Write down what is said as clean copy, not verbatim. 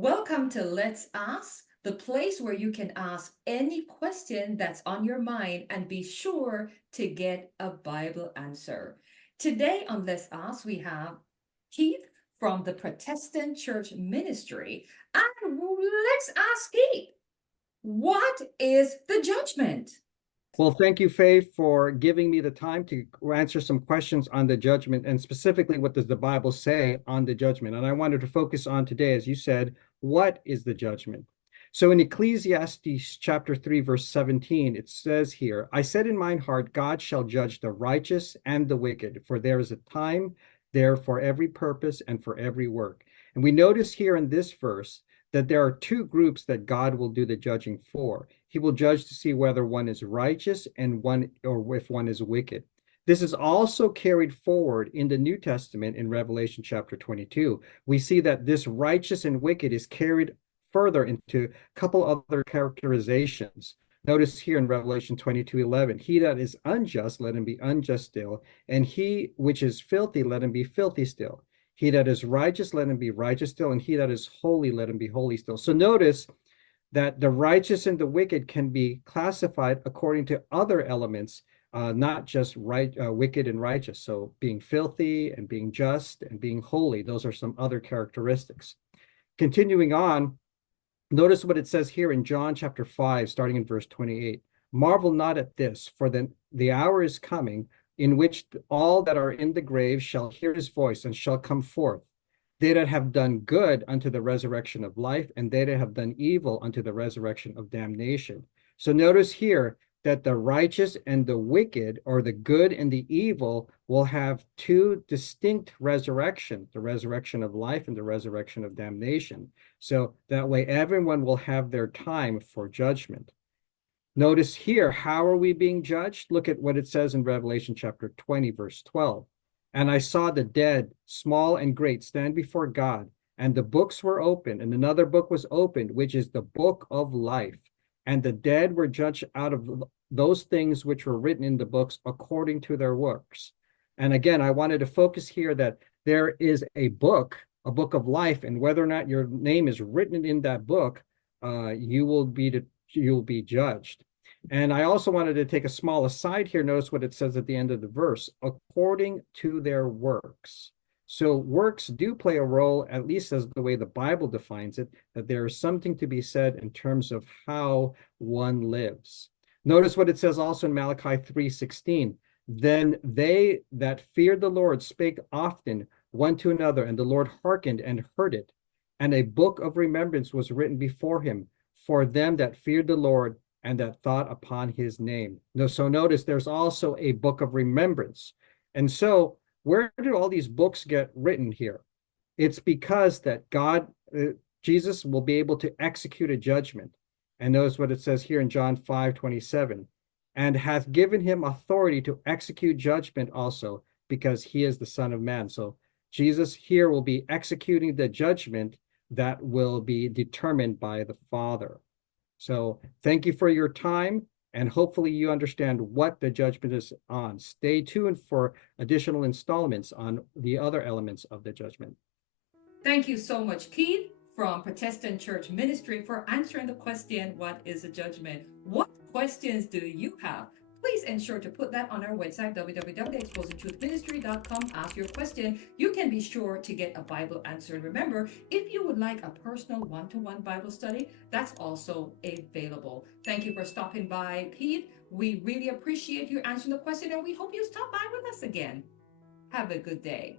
Welcome to Let's Ask, the place where you can ask any question that's on your mind and be sure to get a Bible answer. Today on Let's Ask, we have Keith from the Protestant Church Ministry. And let's ask Keith, what is the judgment? Well, thank you, Faye, for giving me the time to answer some questions on the judgment and specifically what does the Bible say on the judgment. And I wanted to focus on today, as you said, what is the judgment? So in Ecclesiastes chapter 3, verse 17, it says here, I said in mine heart, God shall judge the righteous and the wicked, for there is a time there for every purpose and for every work. And we notice here in this verse that there are two groups that God will do the judging for. He will judge to see whether one is righteous and one or if one is wicked. This is also carried forward in the New Testament in Revelation chapter 22. We see that this righteous and wicked is carried further into a couple other characterizations. Notice here in Revelation 22:11, he that is unjust, let him be unjust still, and he which is filthy, let him be filthy still. He that is righteous, let him be righteous still, and he that is holy, let him be holy still. So notice that the righteous and the wicked can be classified according to other elements, not just wicked and righteous. So being filthy and being just and being holy, those are some other characteristics. Continuing on, notice what it says here in John chapter 5, starting in verse 28. Marvel not at this, for the hour is coming in which all that are in the grave shall hear his voice and shall come forth. They that have done good unto the resurrection of life, and they that have done evil unto the resurrection of damnation. So notice here that the righteous and the wicked, or the good and the evil, will have two distinct resurrections, the resurrection of life and the resurrection of damnation. So that way everyone will have their time for judgment. Notice here, how are we being judged? Look at what it says in Revelation chapter 20, verse 12. And I saw the dead, small and great, stand before God, and the books were opened, and another book was opened, which is the book of life. And the dead were judged out of those things which were written in the books according to their works. And again, I wanted to focus here that there is a book of life, and whether or not your name is written in that book, you will be judged. And I also wanted to take a small aside here. Notice what it says at the end of the verse, according to their works. So works do play a role, at least as the way the Bible defines it, that there is something to be said in terms of how one lives. Notice what it says also in Malachi 3:16. Then they that feared the Lord spake often one to another, and the Lord hearkened and heard it. And a book of remembrance was written before him for them that feared the Lord and that thought upon his name. So notice there's also a book of remembrance. And so where do all these books get written here? It's because that Jesus will be able to execute a judgment. And notice what it says here in John 5:27, and hath given him authority to execute judgment also, because he is the Son of Man. So Jesus here will be executing the judgment that will be determined by the Father. So thank you for your time, and hopefully you understand what the judgment is on. Stay tuned for additional installments on the other elements of the judgment. Thank you so much, Keith from Protestant Church Ministry, for answering the question, what is a judgment? What questions do you have? Please ensure to put that on our website, www.exposingtruthministry.com. Ask your question. You can be sure to get a Bible answer. And remember, if you would like a personal one-to-one Bible study, that's also available. Thank you for stopping by, Pete. We really appreciate you answering the question, and we hope you stop by with us again. Have a good day.